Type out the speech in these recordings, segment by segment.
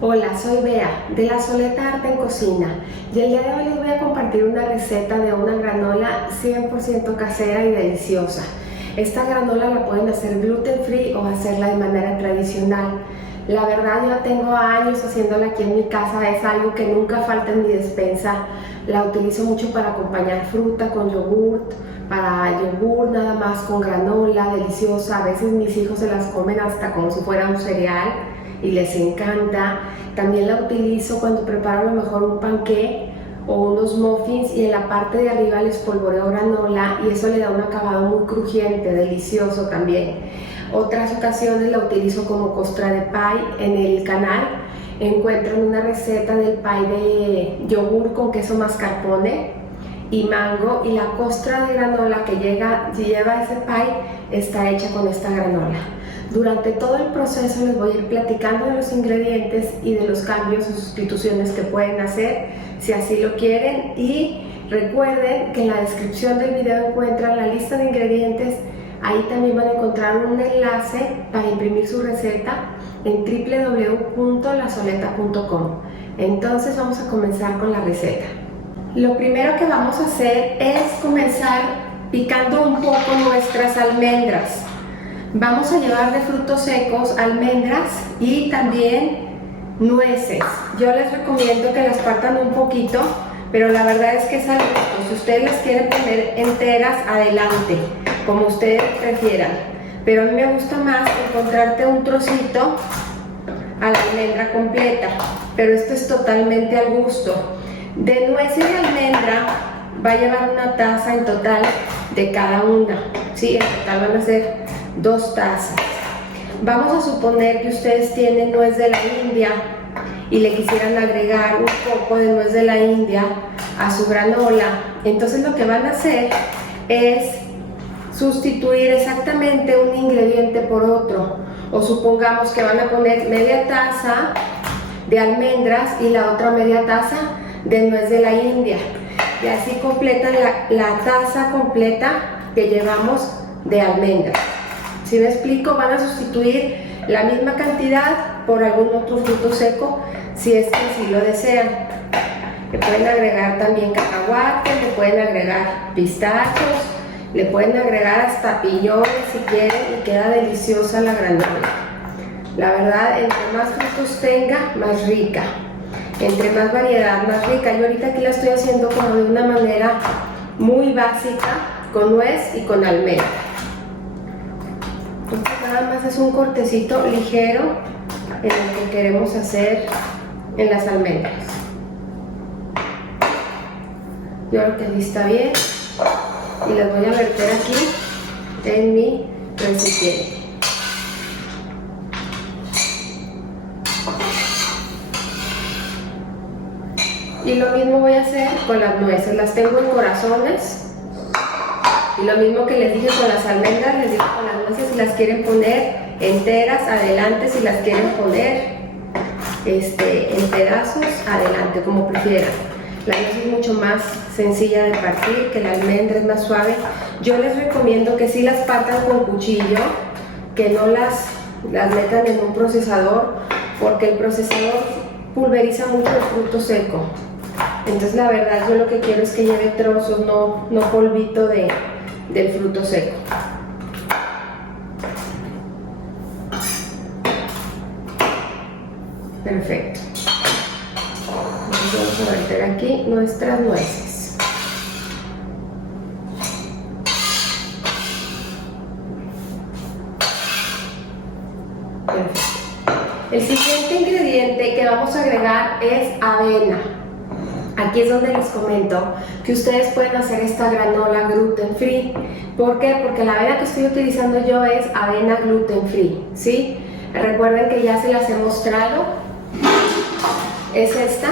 Hola, soy Bea de La Soleta Arte en Cocina y el día de hoy les voy a compartir una receta de una granola 100% casera y deliciosa. Esta granola la pueden hacer gluten free o hacerla de manera tradicional. La verdad, yo tengo años haciéndola aquí en mi casa, es algo que nunca falta en mi despensa. La utilizo mucho para acompañar fruta con yogurt, para yogur nada más con granola, deliciosa. A veces mis hijos se las comen hasta como si fuera un cereal y les encanta. También la utilizo cuando preparo a lo mejor un panqué o unos muffins y en la parte de arriba les polvoreo granola y eso le da un acabado muy crujiente, delicioso también. Otras ocasiones la utilizo como costra de pie. En el canal encuentran una receta del pie de yogur con queso mascarpone y mango, y la costra de granola que lleva ese pie está hecha con esta granola. Durante todo el proceso les voy a ir platicando de los ingredientes y de los cambios o sustituciones que pueden hacer si así lo quieren, y recuerden que en la descripción del video encuentran la lista de ingredientes. Ahí también van a encontrar un enlace para imprimir su receta en www.lasoleta.com. Entonces vamos a comenzar con la receta. Lo primero que vamos a hacer es comenzar picando un poco nuestras almendras. Vamos a llevar de frutos secos almendras y también nueces. Yo les recomiendo que las partan un poquito, pero la verdad es que es al gusto. Si ustedes las quieren poner enteras, adelante, como ustedes prefieran. Pero a mí me gusta más encontrarte un trocito a la almendra completa, pero esto es totalmente al gusto. De nuez y de almendra va a llevar una taza en total de cada una. Sí, en total van a ser 2 tazas. Vamos a suponer que ustedes tienen nuez de la India y le quisieran agregar un poco de nuez de la India a su granola. Entonces lo que van a hacer es sustituir exactamente un ingrediente por otro. O supongamos que van a poner media taza de almendras y la otra media taza de nuez de la India, y así completan la taza completa que llevamos de almendras. Si me explico, van a sustituir la misma cantidad por algún otro fruto seco si es que así lo desean. Le pueden agregar también cacahuate, le pueden agregar pistachos, le pueden agregar hasta piñones si quieren, y queda deliciosa la granola. La verdad, entre más frutos tenga, más rica. Entre más variedad, más rica. Yo ahorita aquí la estoy haciendo como de una manera muy básica, con nuez y con almendra. Entonces nada más es un cortecito ligero en el que queremos hacer en las almendras. Yo creo que así está bien y las voy a verter aquí en mi recipiente. Y lo mismo voy a hacer con las nueces, las tengo en corazones. Y lo mismo que les dije con las almendras, les digo con las nueces. Si las quieren poner enteras, adelante. Si las quieren poner en pedazos, adelante, como prefieran. La nuez es mucho más sencilla de partir, que la almendra es más suave. Yo les recomiendo que sí las partan con cuchillo, que no las metan en un procesador, porque el procesador pulveriza mucho el fruto seco. Entonces la verdad, yo lo que quiero es que lleve trozos, no polvito del fruto seco. Perfecto. Vamos a verter aquí nuestras nueces. Perfecto. El siguiente ingrediente que vamos a agregar es avena. Aquí es donde les comento que ustedes pueden hacer esta granola gluten free. ¿Por qué? Porque la avena que estoy utilizando yo es avena gluten free, ¿sí? Recuerden que ya se las he mostrado. Es esta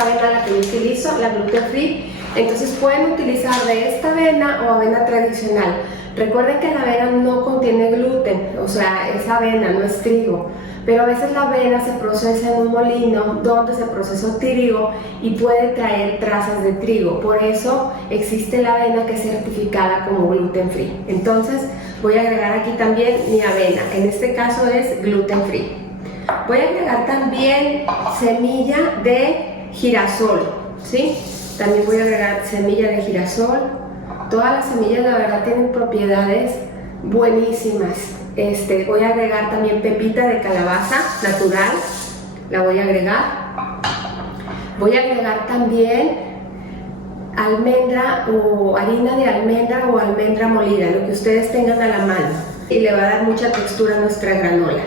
avena la que yo utilizo, la gluten free. Entonces pueden utilizar de esta avena o avena tradicional. Recuerden que la avena no contiene gluten, o sea, es avena, no es trigo. Pero a veces la avena se procesa en un molino donde se procesó trigo y puede traer trazas de trigo. Por eso existe la avena que es certificada como gluten free. Entonces voy a agregar aquí también mi avena, que en este caso es gluten free. Voy a agregar también semilla de girasol, ¿sí? También voy a agregar semilla de girasol. Todas las semillas la verdad tienen propiedades buenísimas. Voy a agregar también pepita de calabaza natural, la voy a agregar. Voy a agregar también almendra o harina de almendra o almendra molida, lo que ustedes tengan a la mano, y le va a dar mucha textura a nuestra granola.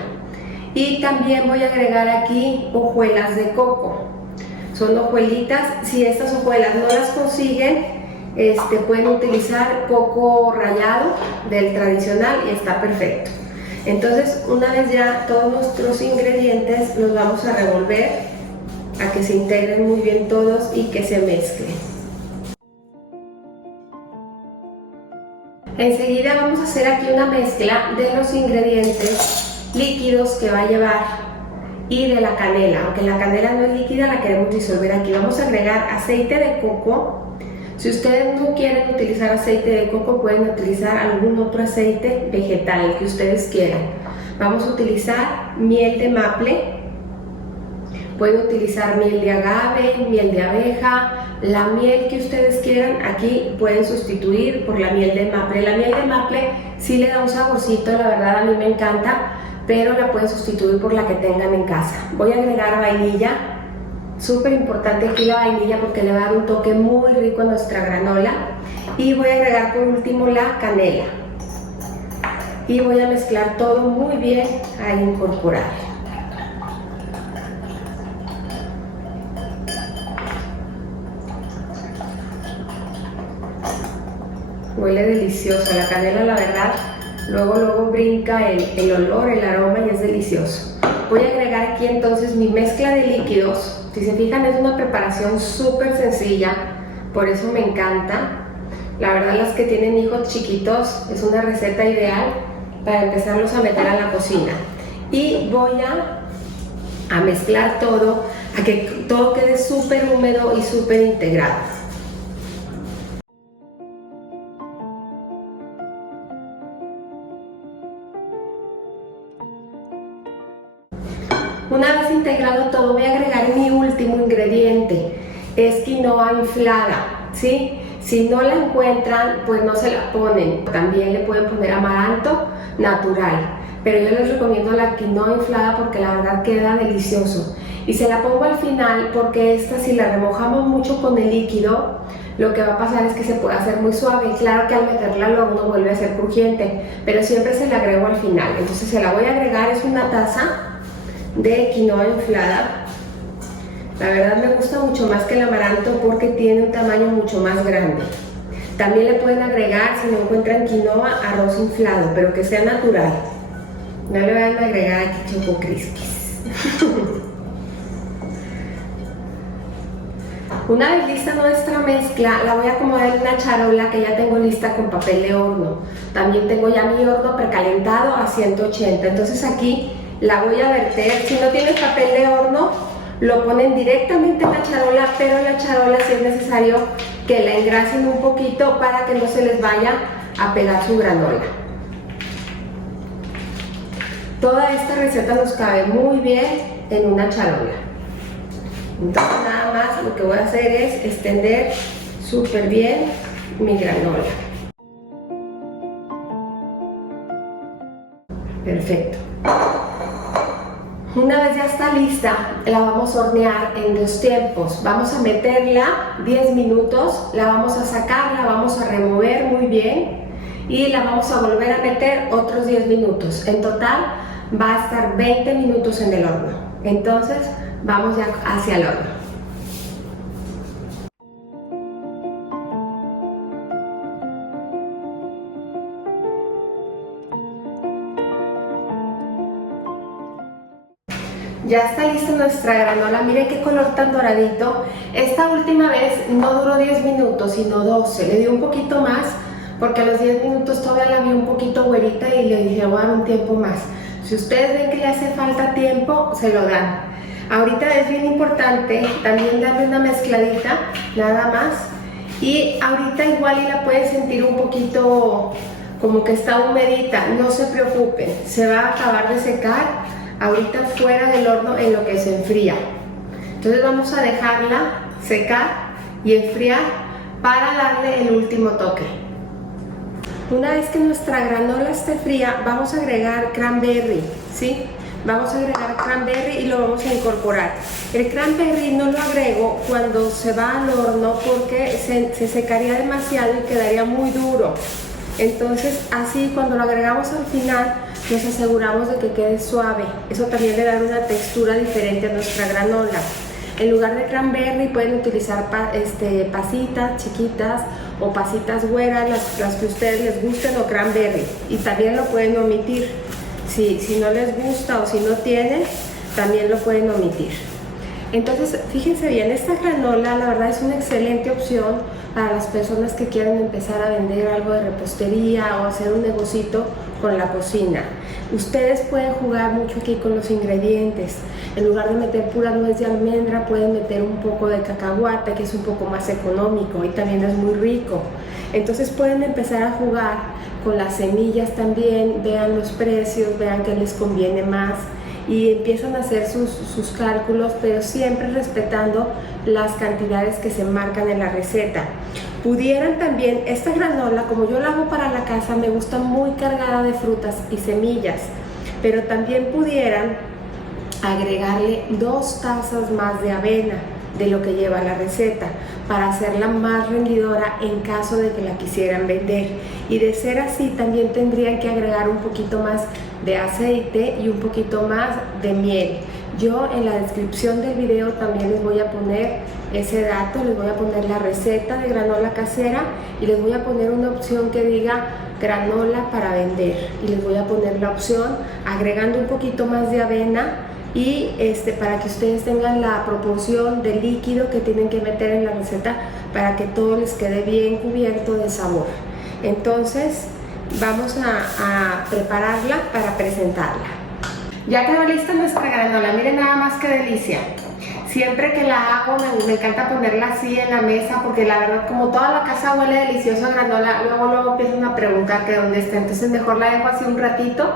Y también voy a agregar aquí hojuelas de coco. Son hojuelitas. Si estas hojuelas no las consiguen, pueden utilizar coco rallado del tradicional y está perfecto. Entonces, una vez ya todos nuestros ingredientes los vamos a revolver a que se integren muy bien todos y que se mezclen. Enseguida vamos a hacer aquí una mezcla de los ingredientes líquidos que va a llevar y de la canela. Aunque la canela no es líquida, la queremos disolver aquí. Vamos a agregar aceite de coco. Si ustedes no quieren utilizar aceite de coco, pueden utilizar algún otro aceite vegetal, el que ustedes quieran. Vamos a utilizar miel de maple. Pueden utilizar miel de agave, miel de abeja, la miel que ustedes quieran. Aquí pueden sustituir por la miel de maple. La miel de maple sí le da un saborcito, la verdad a mí me encanta, pero la pueden sustituir por la que tengan en casa. Voy a agregar vainilla. Súper importante aquí la vainilla porque le va a dar un toque muy rico a nuestra granola. Y voy a agregar por último la canela. Y voy a mezclar todo muy bien a incorporar. Huele delicioso, la canela la verdad, luego brinca el olor, el aroma y es delicioso. Voy a agregar aquí entonces mi mezcla de líquidos. Si se fijan, es una preparación súper sencilla, por eso me encanta. La verdad, las que tienen hijos chiquitos, es una receta ideal para empezarlos a meter a la cocina. Y voy a mezclar todo, a que todo quede súper húmedo y súper integrado. Una vez integrado todo, voy a agregar mi último ingrediente, es quinoa inflada, ¿sí? Si no la encuentran, pues no se la ponen. También le pueden poner amaranto natural, pero yo les recomiendo la quinoa inflada porque la verdad queda delicioso. Y se la pongo al final porque esta, si la remojamos mucho con el líquido, lo que va a pasar es que se puede hacer muy suave. Claro que al meterla al horno vuelve a ser crujiente, pero siempre se la agrego al final. Entonces se la voy a agregar, es una taza de quinoa inflada. La verdad me gusta mucho más que el amaranto porque tiene un tamaño mucho más grande. También le pueden agregar, si no encuentran quinoa, arroz inflado, pero que sea natural. No le vayan a agregar aquí Choco Crispies. Una vez lista nuestra mezcla, la voy a acomodar en una charola que ya tengo lista con papel de horno. También tengo ya mi horno precalentado a 180. Entonces aquí la voy a verter. Si no tienes papel de horno, lo ponen directamente en la charola, pero en la charola sí es necesario que la engrasen un poquito para que no se les vaya a pegar su granola. Toda esta receta nos cabe muy bien en una charola. Entonces nada más lo que voy a hacer es extender súper bien mi granola. Perfecto. Una vez ya está lista, la vamos a hornear en 2 tiempos. Vamos a meterla 10 minutos, la vamos a sacar, la vamos a remover muy bien y la vamos a volver a meter otros 10 minutos. En total va a estar 20 minutos en el horno. Entonces vamos ya hacia el horno. Ya está lista nuestra granola, miren qué color tan doradito. Esta última vez no duró 10 minutos, sino 12. Le di un poquito más porque a los 10 minutos todavía la vi un poquito güerita y le dije voy a dar un tiempo más. Si ustedes ven que le hace falta tiempo, se lo dan. Ahorita es bien importante también darle una mezcladita, nada más. Y ahorita igual y la pueden sentir un poquito como que está humedita, no se preocupen, se va a acabar de secar. ahorita fuera del horno en lo que se enfría. Entonces vamos a dejarla secar y enfriar para darle el último toque. Una vez que nuestra granola esté fría, vamos a agregar cranberry, ¿sí? Vamos a agregar cranberry y lo vamos a incorporar. El cranberry no lo agrego cuando se va al horno porque se secaría demasiado y quedaría muy duro. Entonces así cuando lo agregamos al final nos aseguramos de que quede suave. Eso también le da una textura diferente a nuestra granola. En lugar de cranberry pueden utilizar pasitas chiquitas o pasitas güeras, las que a ustedes les gusten, o cranberry. Y también lo pueden omitir. Si no les gusta o si no tienen, también lo pueden omitir. Entonces, fíjense bien, esta granola la verdad es una excelente opción para las personas que quieren empezar a vender algo de repostería o hacer un negocito con la cocina. Ustedes pueden jugar mucho aquí con los ingredientes. En lugar de meter pura nuez de almendra, pueden meter un poco de cacahuate, que es un poco más económico y también es muy rico. Entonces pueden empezar a jugar con las semillas también, vean los precios, vean qué les conviene más y empiezan a hacer sus cálculos, pero siempre respetando las cantidades que se marcan en la receta. Pudieran también, esta granola, como yo la hago para la casa, me gusta muy cargada de frutas y semillas, pero también pudieran agregarle 2 tazas más de avena de lo que lleva la receta para hacerla más rendidora en caso de que la quisieran vender. Y de ser así, también tendrían que agregar un poquito más de aceite y un poquito más de miel. Yo en la descripción del video también les voy a poner ese dato, les voy a poner la receta de granola casera y les voy a poner una opción que diga granola para vender y les voy a poner la opción agregando un poquito más de avena y para que ustedes tengan la proporción de líquido que tienen que meter en la receta para que todo les quede bien cubierto de sabor. Entonces vamos a prepararla para presentarla. Ya quedó lista nuestra granola, miren nada más que delicia. Siempre que la hago me encanta ponerla así en la mesa porque la verdad como toda la casa huele delicioso a granola, luego empiezan a preguntar que dónde está, entonces mejor la dejo así un ratito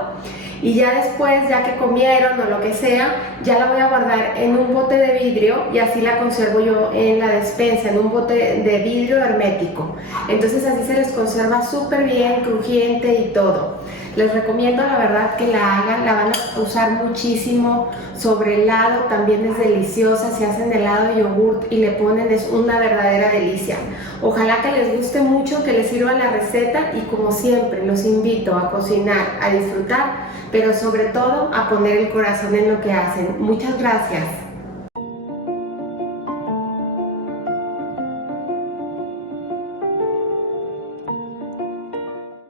y ya después, ya que comieron o lo que sea, ya la voy a guardar en un bote de vidrio y así la conservo yo en la despensa, en un bote de vidrio hermético. Entonces así se les conserva súper bien, crujiente y todo. Les recomiendo la verdad que la hagan, la van a usar muchísimo sobre helado, también es deliciosa, si hacen helado de yogurt y le ponen es una verdadera delicia. Ojalá que les guste mucho, que les sirva la receta y como siempre los invito a cocinar, a disfrutar, pero sobre todo a poner el corazón en lo que hacen. Muchas gracias.